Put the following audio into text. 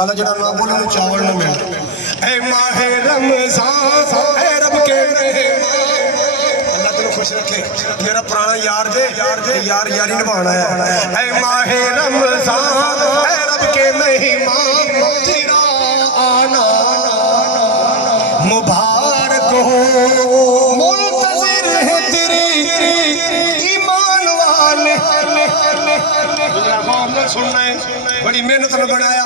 گل جڑا نہ بولے نو چاول نہ مل اے ماہ رمضان اے رب کے اللہ تینوں خوش رکھے میرا پرانا یار دے یار یاری نبھانا ہے اے ماہ رمضان اے رب کے مہمان تیرا آنا مبارک ہو منتظر ہے تیری ایمان والے سننا ہے بڑی محنت نے بنایا